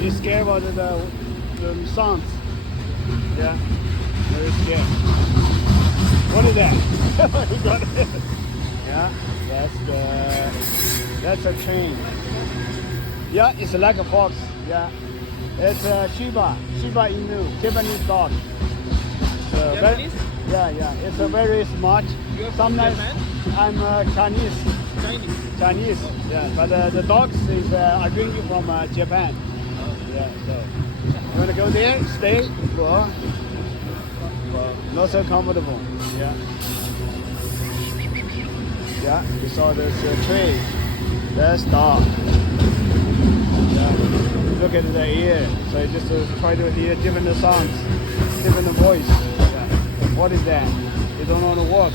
He's scared about the sounds. Yeah, very scared. What is that? He got it. Yeah, that's a train. Yeah, it's like a fox. Yeah, it's a Shiba Inu, Japanese dog. So Japanese? Yeah, it's a very smart. You're from Sometimes Japan? I'm Chinese. Chinese. Yeah, but the dogs is are bringing from Japan. Yeah, so you wanna go there? Stay? Well, not so comfortable. Yeah. Yeah, we saw this tree. That's dog. Yeah. Look at the ear. So you just try to hear different sounds, different voice. Yeah. What is that? You don't want to walk.